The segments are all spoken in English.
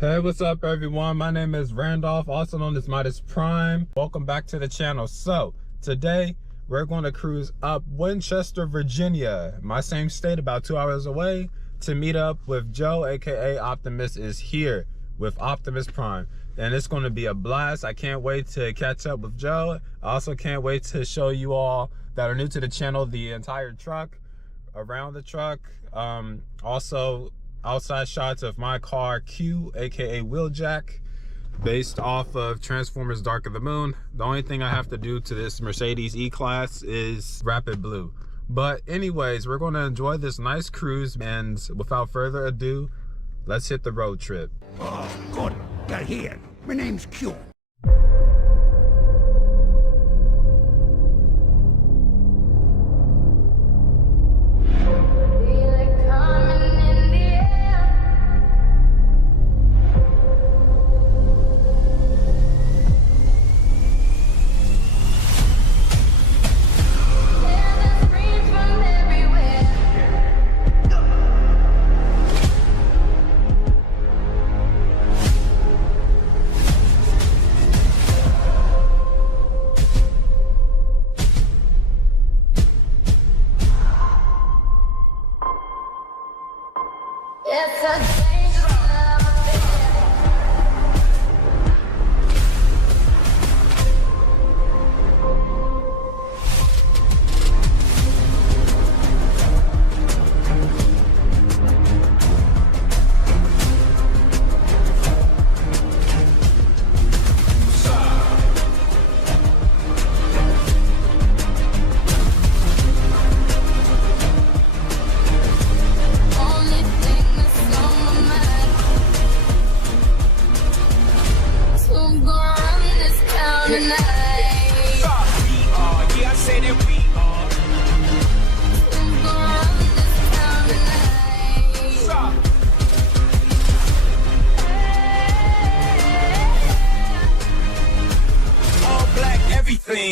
Hey, what's up everyone? My name is Randolph, also known as Optimus Prime. Welcome back to the channel. So today we're going to cruise up Winchester, Virginia, my same state, about 2 hours away, to meet up with Joe, aka Optimus Is Here, with Optimus Prime. And it's going to be a blast. I can't wait to catch up with Joe. I also can't wait to show you all that are new to the channel the entire truck, around the truck, also outside shots of my car Q, aka Wheeljack, based off of Transformers Dark of the Moon. The only thing I have to do to this Mercedes E-Class is wrap it blue. But anyways, we're going to enjoy this nice cruise, and without further ado, let's hit the road trip. Oh, good. They're here. My name's Q.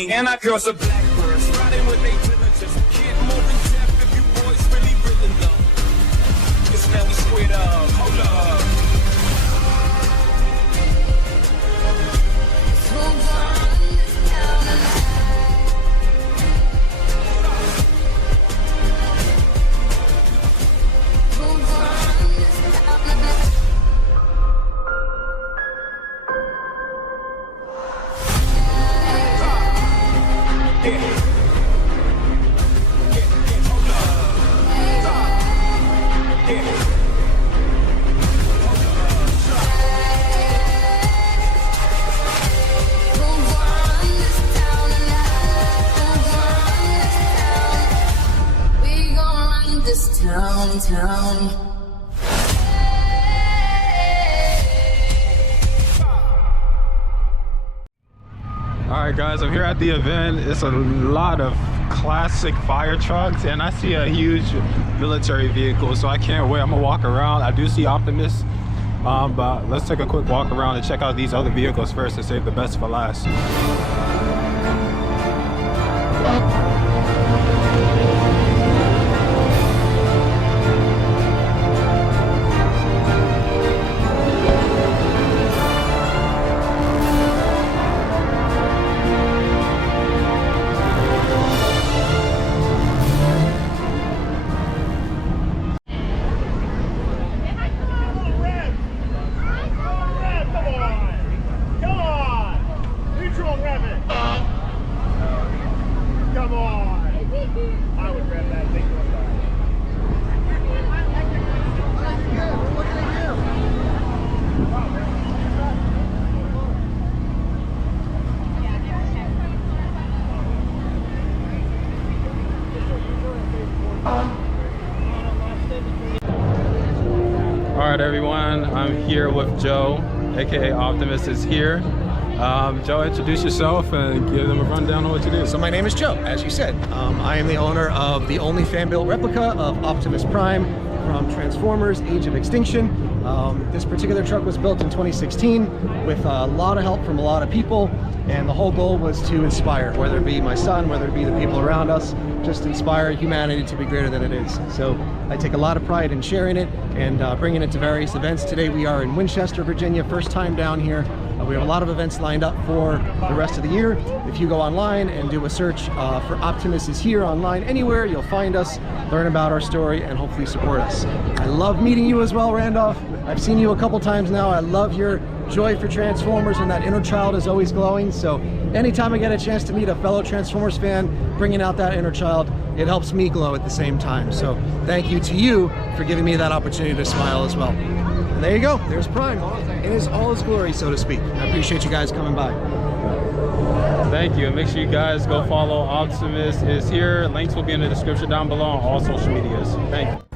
And I cross a blackbird, riding with a diligence. Kid more than deaf if you boys really rhythm though. It's now we squared up, hold up. Town. Alright guys, I'm here at the event. It's a lot of classic fire trucks, and I see a huge military vehicle, so I can't wait. I'm gonna walk around. I do see Optimus, but let's take a quick walk around and check out these other vehicles first and save the best for last. Alright everyone, I'm here with Joe, aka Optimus Is Here. Joe, introduce yourself and give them a rundown on what you do. So my name is Joe, as you said. I am the owner of the only fan-built replica of Optimus Prime from Transformers Age of Extinction. This particular truck was built in 2016 with a lot of help from a lot of people, and the whole goal was to inspire, whether it be my son, whether it be the people around us, just inspire humanity to be greater than it is. So I take a lot of pride in sharing it and bringing it to various events. Today we are in Winchester, Virginia, first time down here. We have a lot of events lined up for the rest of the year. If you go online and do a search for Optimus Is Here online, anywhere, you'll find us, learn about our story, and hopefully support us. I love meeting you as well, Randolph. I've seen you a couple times now. I love your joy for Transformers, and that inner child is always glowing. So anytime I get a chance to meet a fellow Transformers fan bringing out that inner child, it helps me glow at the same time. So thank you to you for giving me that opportunity to smile as well. And there you go, there's Prime in all his glory, so to speak. I appreciate you guys coming by. Thank you, and make sure you guys go follow Optimus Is Here. Links will be in the description down below on all social medias. Thank you.